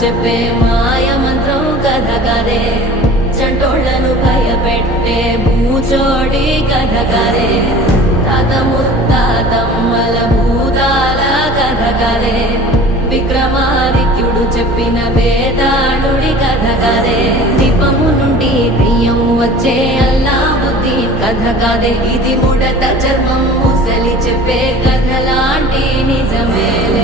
చెప్పే మాయ మంత్రం కథ కదే చంటోళ్లను భయపెట్టే భూచోడి కథ కదే తాత ముత్తాతమ్మల భూతాల కథ కదే విక్రమాదిత్యుడు చెప్పిన వేదాళుడి కథ కదే దీపము నుండి దెయ్యం వచ్చే అల్లావుద్దీన్ కథ కాదే ఇది ముడత చర్మం ముసలి చెప్పే కథ లాంటి నిజమేలే